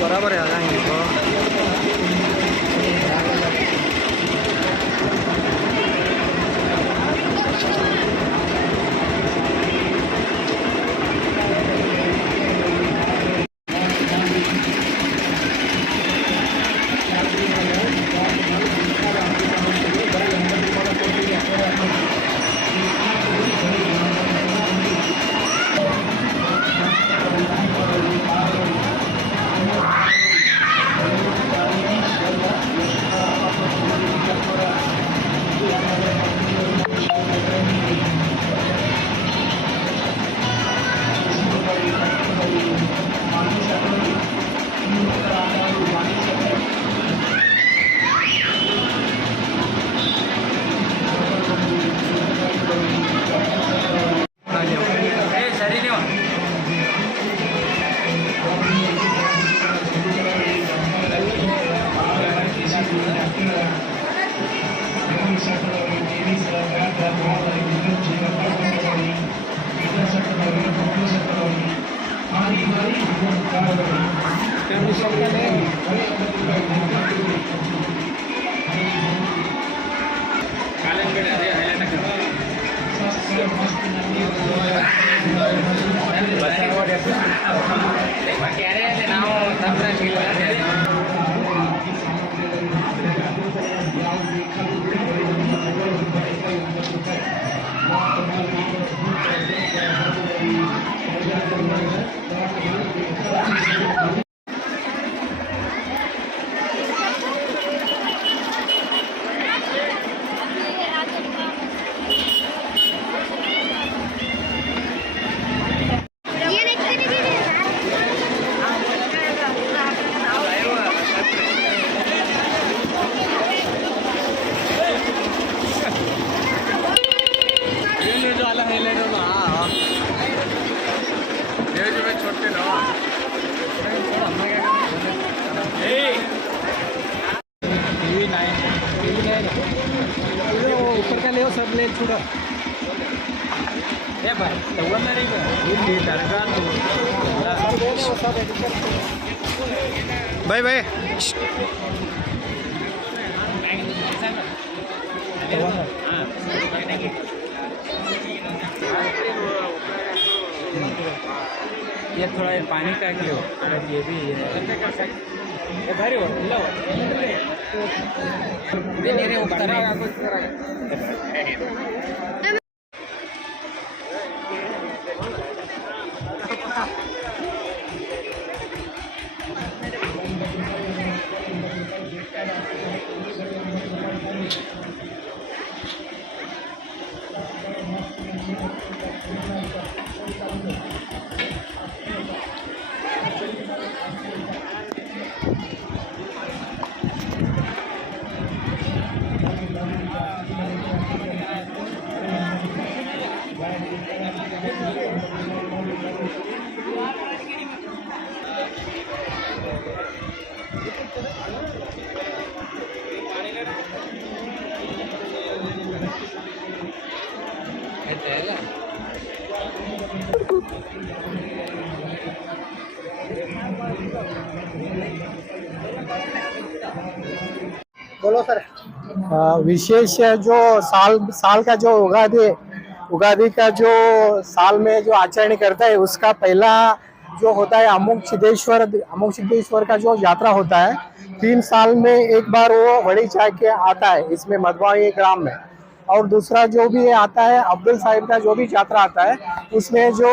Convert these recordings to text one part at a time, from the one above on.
बराबर है, आ जाएंगे तो। ऊपर का ले सब ले छोड़ा भाई भाई ये थोड़ा ये पानी का क्यों ये भी ये भारी हो बोलो सर। विशेष जो साल का जो उगादी का जो साल में जो आचरण करता है उसका पहला जो होता है अमुक सिद्धेश्वर का जो यात्रा होता है 3 साल में एक बार वो बड़ी चाय के आता है इसमें मधुवाई ग्राम में। और दूसरा जो भी आता है अब्दुल साहिब का जो भी यात्रा आता है उसमें जो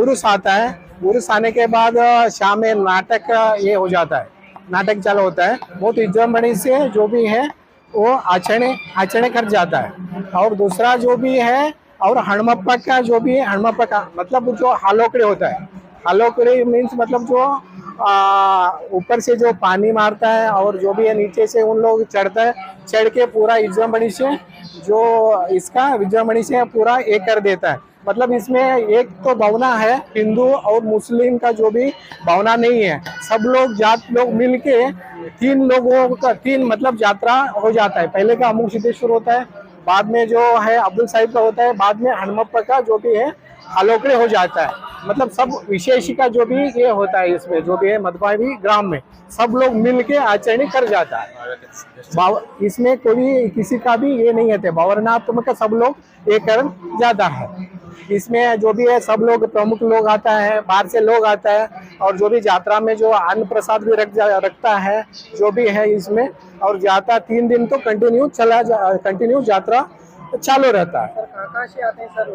उर्स आता है, उर्स आने के बाद शाम में नाटक ये हो जाता है, नाटक चालू होता है। बहुत विजृंभणा से जो भी है वो आचरण कर जाता है। और दूसरा जो भी है और हणमप्पा का जो भी है, हणमप्पा का मतलब जो हालोकड़े होता है, हालोकड़े मीन्स मतलब जो ऊपर से जो पानी मारता है और जो भी है नीचे से उन लोग चढ़ता है, चढ़ के पूरा विजृंभणा से जो इसका विजृंभणा से पूरा एक कर देता है। मतलब इसमें एक तो भावना है हिंदू और मुस्लिम का जो भी भावना नहीं है, सब लोग जात लोग मिलके 3 लोगों का 3 मतलब यात्रा हो जाता है। पहले का अमुक सिद्धेश्वर होता है, बाद में जो है अब्दुल साहिब का होता है, बाद में हनुमप्पा का जो भी है हालोकड़े हो जाता है। मतलब सब विशेष का जो भी ये होता है इसमें जो भी है मधुबावी ग्राम में सब लोग मिल के आचरण कर जाता है। इसमें कोई किसी का भी ये नहीं है, भावनात्मक सब लोग ये कर जाता है। इसमें जो भी है सब लोग प्रमुख लोग आता है, बाहर से लोग आता है, और जो भी यात्रा में जो अन्न प्रसाद भी रखता है जो भी है इसमें, और जाता 3 दिन तो कंटिन्यू यात्रा चालू रहता है। कहाँ से आते हैं सर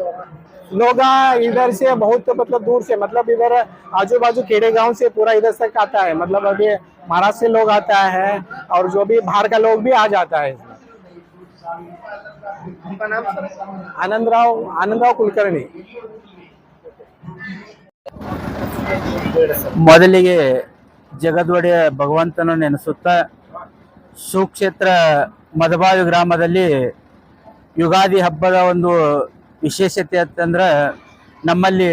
लोग इधर से बहुत मतलब दूर से, मतलब इधर आजू बाजू खेड़े गांव से पूरा इधर तक आता है। मतलब अभी महाराष्ट्र से लोग आता है और जो भी बाहर का लोग भी आ जाता है इसमें। आपका नाम सर? आनंदराव कुलकर्णी। ಮೊದಲಿಗೆ ಜಗದ್ವಡೆಯ ಭಗವಂತನ ನೆನೆಸುತ್ತಾ ಸುಕ್ಷೇತ್ರ ಮದಬಾವಿ ಗ್ರಾಮದಲ್ಲಿ ಯುಗಾದಿ ಹಬ್ಬದ ಒಂದು ವಿಶೇಷತೆ ಅಂತಂದ್ರೆ ನಮ್ಮಲ್ಲಿ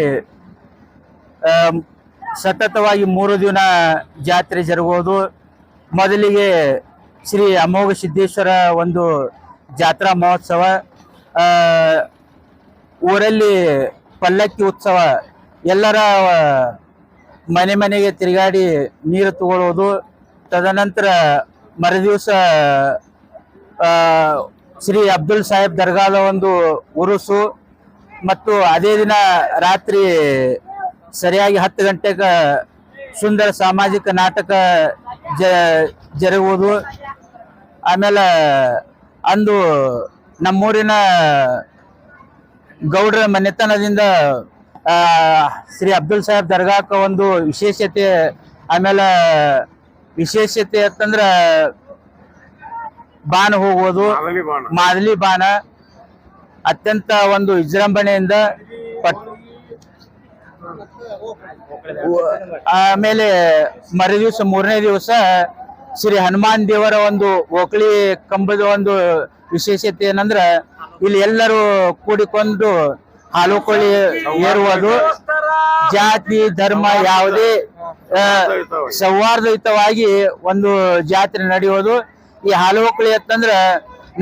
ಸತತವಾಗಿ 3 ದಿನ ಜಾತ್ರೆ ಜರುಗುವುದು. ಮೊದಲಿಗೆ ಶ್ರೀ ಅಮೋಘ ಸಿದ್ದೇಶ್ವರ ಒಂದು ಜಾತ್ರಾ ಮಹೋತ್ಸವ, ಊರಲ್ಲಿ ಪಲ್ಲಕ್ಕಿ ಉತ್ಸವ, ಎಲ್ಲರ ಮನೆ ಮನೆಗೆ ತಿರುಗಾಡಿ ನೀರು ತಗೊಳ್ಳೋದು. ತದನಂತರ ಮರುದಿವಸ ಶ್ರೀ ಅಬ್ದುಲ್ ಸಾಹೇಬ್ ದರ್ಗಾದ ಒಂದು ಉರುಸು, ಮತ್ತು ಅದೇ ದಿನ ರಾತ್ರಿ ಸರಿಯಾಗಿ 10 ಗಂಟೆಗೆ ಸುಂದರ ಸಾಮಾಜಿಕ ನಾಟಕ ಜರುಗುವುದು. ಆಮೇಲೆ ಅಂದು ನಮ್ಮೂರಿನ ಗೌಡ್ರ ಮನೆತನದಿಂದ ಶ್ರೀ ಅಬ್ದುಲ್ ಸಾಹೇಬ್ ದರ್ಗಾಕ್ಕೆ ಒಂದು ವಿಶೇಷತೆ, ಆಮೇಲೆ ವಿಶೇಷತೆ ಅಂತಂದ್ರೆ ಬಾಣ ಹೋಗುವುದು, ಮಾದಲಿ ಬಾಣ ಅತ್ಯಂತ ಒಂದು ವಿಜೃಂಭಣೆಯಿಂದ ಆಮೇಲೆ ಮರುದಿವಸ 3ನೇ ದಿವಸ ಶ್ರೀ ಹನುಮಾನ್ ದೇವರ ಒಂದು ಓಕಳಿ ಕಂಬದ ಒಂದು ವಿಶೇಷತೆ ಏನಂದ್ರೆ ಇಲ್ಲಿ ಎಲ್ಲರೂ ಕೂಡಿಕೊಂಡು ಹಾಲುಕೊಳ್ಳಿ ಏರುವುದು. ಜಾತಿ ಧರ್ಮ ಯಾವುದೇ ಸೌಹಾರ್ದಯುತವಾಗಿ ಒಂದು ಜಾತ್ರೆ ನಡೆಯುವುದು. ಈ ಹಾಲುಕೊಳ್ಳಿ ಅಂತಂದ್ರ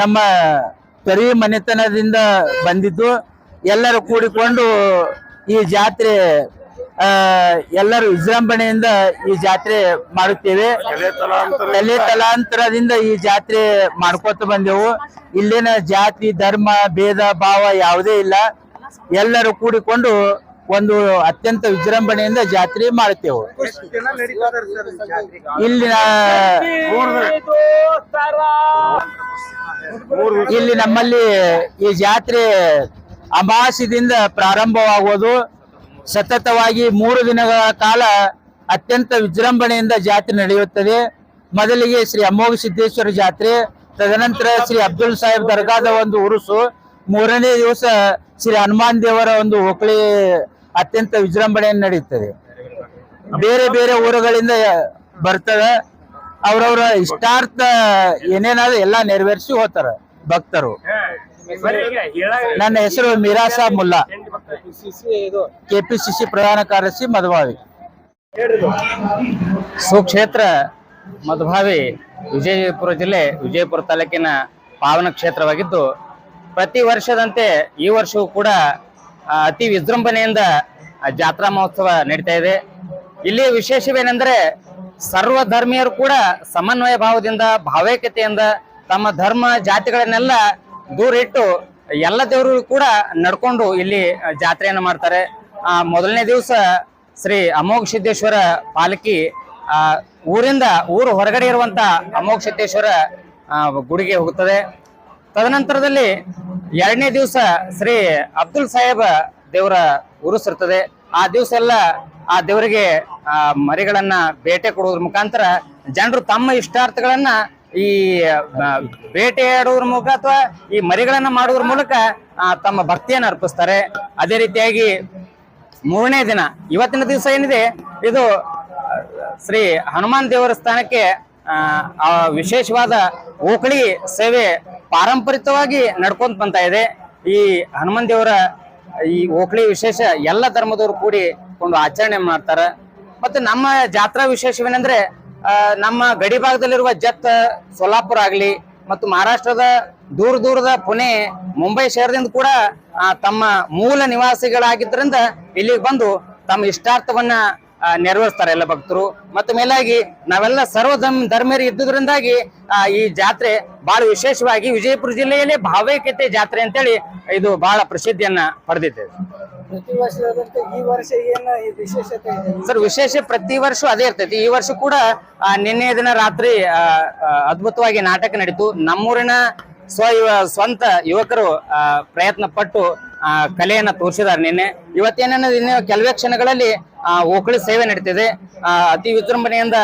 ನಮ್ಮ ಪರಿ ಮನೆತನದಿಂದ ಬಂದಿದ್ದು. ಎಲ್ಲರೂ ಕೂಡಿಕೊಂಡು ಈ ಜಾತ್ರೆ ಎಲ್ಲರೂ ವಿಜೃಂಭಣೆಯಿಂದ ಈ ಜಾತ್ರೆ ಮಾಡುತ್ತೇವೆ. ತಲೆ ತಲಾಂತರದಿಂದ ಈ ಜಾತ್ರೆ ಮಾಡ್ಕೋತ ಬಂದೆವು. ಇಲ್ಲಿನ ಜಾತಿ ಧರ್ಮ ಭೇದ ಭಾವ ಯಾವುದೇ ಇಲ್ಲ. ಎಲ್ಲರೂ ಕೂಡಿಕೊಂಡು ಒಂದು ಅತ್ಯಂತ ವಿಜೃಂಭಣೆಯಿಂದ ಜಾತ್ರೆ ಮಾಡುತ್ತೇವೆ. ಇಲ್ಲಿ ನಮ್ಮಲ್ಲಿ ಈ ಜಾತ್ರೆ ಅಮಾವಾಸ್ಯದಿಂದ ಪ್ರಾರಂಭವಾಗುವುದು. ಸತತವಾಗಿ 3 ದಿನಗಳ ಕಾಲ ಅತ್ಯಂತ ವಿಜೃಂಭಣೆಯಿಂದ ಜಾತ್ರೆ ನಡೆಯುತ್ತದೆ. ಮೊದಲಿಗೆ ಶ್ರೀ ಅಮೋಘ ಸಿದ್ದೇಶ್ವರ ಜಾತ್ರೆ, ತದನಂತರ ಶ್ರೀ ಅಬ್ದುಲ್ ಸಾಹೇಬ್ ದರ್ಗಾದ ಒಂದು ಉರುಸು, 3ನೇ ದಿವಸ ಶ್ರೀ ಹನುಮಾನ್ ದೇವರ ಒಂದು ಓಕಳಿ ಅತ್ಯಂತ ವಿಜೃಂಭಣೆಯನ್ನು ನಡೆಯುತ್ತದೆ. ಬೇರೆ ಬೇರೆ ಊರುಗಳಿಂದ ಬರ್ತದೆ. ಅವ್ರವ್ರ ಇಷ್ಟಾರ್ಥ ಏನೇನಾದ್ರು ಎಲ್ಲಾ ನೆರವೇರಿಸಿ ಹೋಗ್ತಾರ ಭಕ್ತರು. ನನ್ನ ಹೆಸರು ಮಿರಾಸಾ ಮುಲ್ಲಾ, ಕೆಪಿಸಿಸಿ ಪ್ರಧಾನ ಕಾರ್ಯದರ್ಶಿ ಮಧುಬಾವಿ. ಸುಕ್ಷೇತ್ರ ಮಧುಬಾವಿ ವಿಜಯಪುರ ಜಿಲ್ಲೆ ವಿಜಯಪುರ ತಾಲೂಕಿನ ಪಾವನ ಕ್ಷೇತ್ರವಾಗಿದ್ದು, ಪ್ರತಿ ವರ್ಷದಂತೆ ಈ ವರ್ಷವೂ ಕೂಡ ಅತಿ ವಿಜೃಂಭಣೆಯಿಂದ ಜಾತ್ರಾ ಮಹೋತ್ಸವ ನಡೀತಾ ಇದೆ. ಇಲ್ಲಿ ವಿಶೇಷವೇನೆಂದರೆ ಸರ್ವ ಧರ್ಮೀಯರು ಕೂಡ ಸಮನ್ವಯ ಭಾವದಿಂದ ಭಾವೈಕ್ಯತೆಯಿಂದ ತಮ್ಮ ಧರ್ಮ ಜಾತಿಗಳನ್ನೆಲ್ಲ ದೂರ ಇಟ್ಟು ಎಲ್ಲ ದೇವರು ಕೂಡ ನಡ್ಕೊಂಡು ಇಲ್ಲಿ ಜಾತ್ರೆಯನ್ನು ಮಾಡ್ತಾರೆ. ಮೊದಲನೇ ದಿವಸ ಶ್ರೀ ಅಮೋಘ ಸಿದ್ದೇಶ್ವರ ಪಾಲಕಿ ಊರು ಹೊರಗಡೆ ಇರುವಂತ ಅಮೋಘ ಸಿದ್ದೇಶ್ವರ ಗುಡಿಗೆ ಹೋಗುತ್ತದೆ. ತದನಂತರದಲ್ಲಿ 2ನೇ ದಿವಸ ಶ್ರೀ ಅಬ್ದುಲ್ ಸಾಹೇಬ್ ದೇವರ ಉರುಸಿರ್ತದೆ. ಆ ದಿವಸ ಎಲ್ಲ ಆ ದೇವರಿಗೆ ಮರಿಗಳನ್ನ ಬೇಟೆ ಕೊಡುವುದ್ರ ಮುಖಾಂತರ ಜನರು ತಮ್ಮ ಇಷ್ಟಾರ್ಥಗಳನ್ನ ಈ ಬೇಟೆಯಾಡುವುದ್ರ ಮೂಲಕ ಅಥವಾ ಈ ಮರಿಗಳನ್ನ ಮಾಡುವುದ್ರ ಮೂಲಕ ತಮ್ಮ ಭಕ್ತಿಯನ್ನು ಅರ್ಪಿಸ್ತಾರೆ. ಅದೇ ರೀತಿಯಾಗಿ 3ನೇ ದಿನ ಇವತ್ತಿನ ದಿವಸ ಏನಿದೆ ಇದು ಶ್ರೀ ಹನುಮಾನ್ ದೇವರ ಸ್ಥಾನಕ್ಕೆ ವಿಶೇಷವಾದ ಓಕಳಿ ಸೇವೆ ಪಾರಂಪರಿಕವಾಗಿ ನಡ್ಕೊಂತ ಬಂತಾ ಇದೆ. ಈ ಹನುಮಾನ್ ದೇವರ ಈ ಓಕಳಿ ವಿಶೇಷ ಎಲ್ಲ ಧರ್ಮದವರು ಕೂಡಿಕೊಂಡು ಆಚರಣೆ ಮಾಡ್ತಾರೆ. ಮತ್ತೆ ನಮ್ಮ ಜಾತ್ರಾ ವಿಶೇಷವೇನೆಂದ್ರೆ ನಮ್ಮ ಗಡಿ ಭಾಗದಲ್ಲಿರುವ ಜತ್ ಸೋಲಾಪುರ ಆಗ್ಲಿ ಮತ್ತು ಮಹಾರಾಷ್ಟ್ರದ ದೂರ ದೂರದ ಪುಣೆ ಮುಂಬೈ ಶಹರದಿಂದ ಕೂಡ ತಮ್ಮ ಮೂಲ ನಿವಾಸಿಗಳಾಗಿದ್ದರಿಂದ ಇಲ್ಲಿಗೆ ಬಂದು ತಮ್ಮ ಇಷ್ಟಾರ್ಥವನ್ನ ನೆರವೇರಿಸ್ತಾರೆ ಎಲ್ಲ ಭಕ್ತರು. ಮತ್ತು ಮೇಲಾಗಿ ನಾವೆಲ್ಲ ಸರ್ವ ಧರ್ಮೀಯರು ಇದ್ದುದರಿಂದಾಗಿ ಈ ಜಾತ್ರೆ ಬಹಳ ವಿಶೇಷವಾಗಿ ವಿಜಯಪುರ ಜಿಲ್ಲೆಯಲ್ಲೇ ಭಾವೈಕ್ಯತೆ ಜಾತ್ರೆ ಅಂತೇಳಿ ಇದು ಬಹಳ ಪ್ರಸಿದ್ಧಿಯನ್ನ ಪಡೆದಿದೆ. ಪ್ರತಿ ವರ್ಷದಂತೆ ಈ ವರ್ಷ ಏನು ವಿಶೇಷತೆ ಇದೆ ಸರ್? ವಿಶೇಷ ಪ್ರತಿ ವರ್ಷ ಅದೇ ಇರ್ತೈತಿ. ಈ ವರ್ಷ ಕೂಡ ನಿನ್ನೆ ದಿನ ರಾತ್ರಿ ಅದ್ಭುತವಾಗಿ ನಾಟಕ ನಡೀತು. ನಮ್ಮೂರಿನ ಸ್ವಂತ ಯುವಕರು ಪ್ರಯತ್ನ ಪಟ್ಟು ಕಲೆಯನ್ನ ತೋರಿಸಿದ್ದಾರೆ. ನಿನ್ನೆ ಇವತ್ತೇನೇನು ಇನ್ನು ಕೆಲವೇ ಕ್ಷಣಗಳಲ್ಲಿ ಓಕಳಿ ಸೇವೆ ನಡೀತಿದೆ. ಅತಿ ವಿಜೃಂಭಣೆಯಿಂದ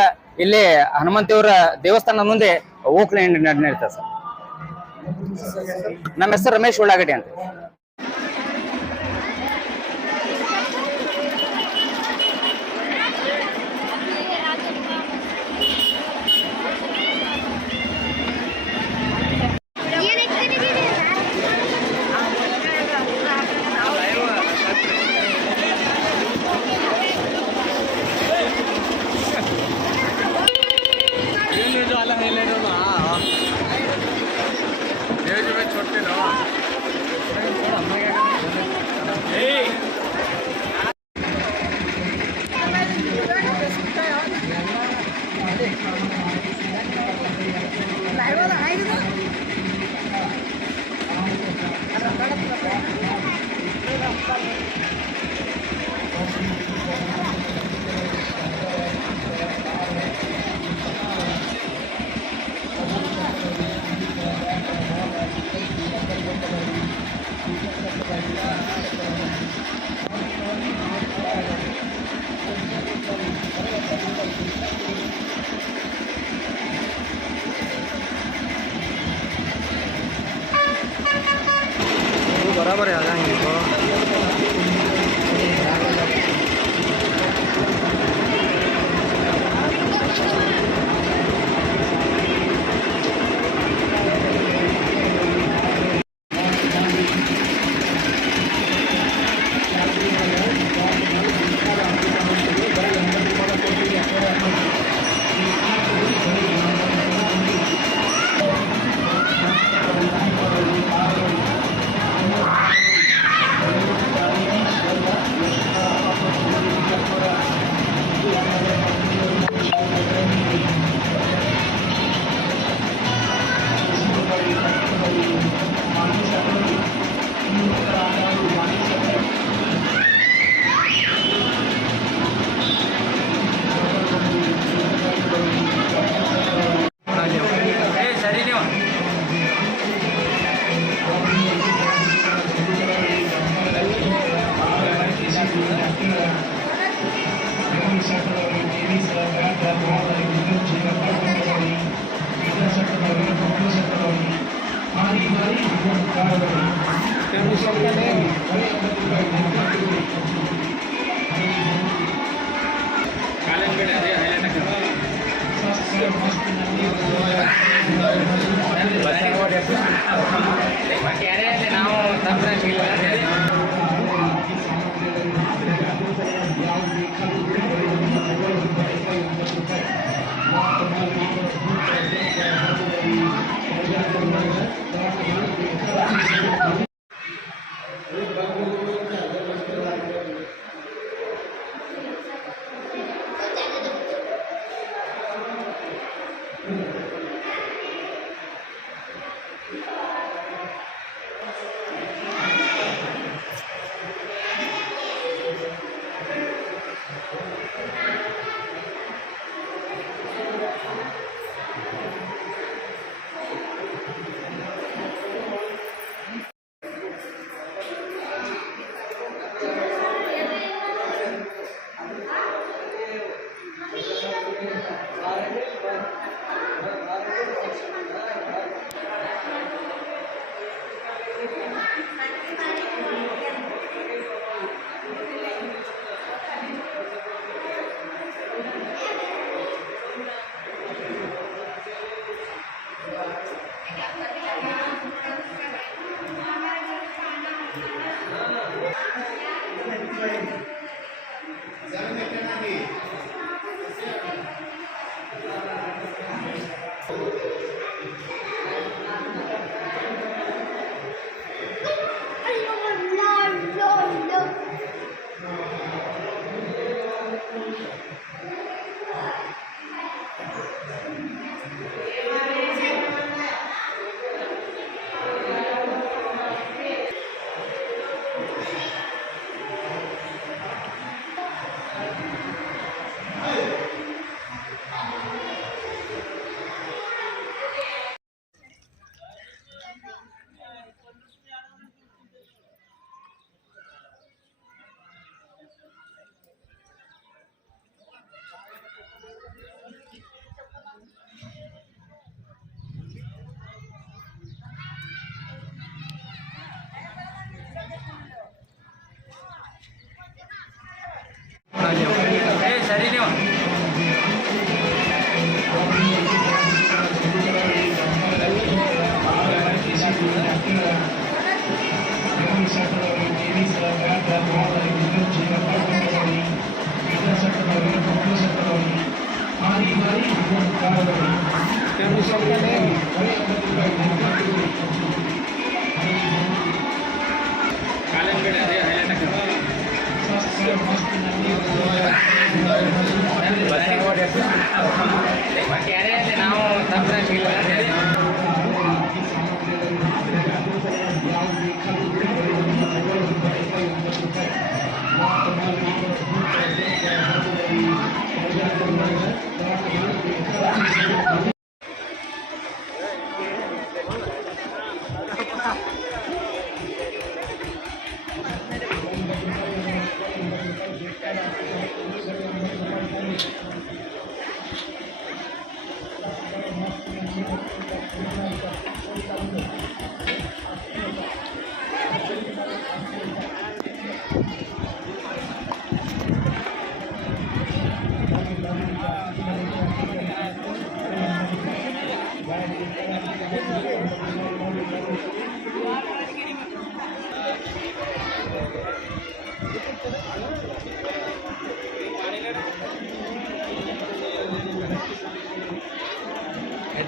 ಇಲ್ಲಿ ಹನುಮಂತೇವರ ದೇವಸ್ಥಾನದ ಮುಂದೆ ಓಕಳಿ ನಡೀತದೆ ಸರ್. ನಮ್ಮ ಹೆಸರು ರಮೇಶ್ ಉಳ್ಳಾಗಡ್ಡಿ ಅಂತ. बराबर है, आ जाएंगे तो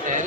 ಆಯ್ತಾ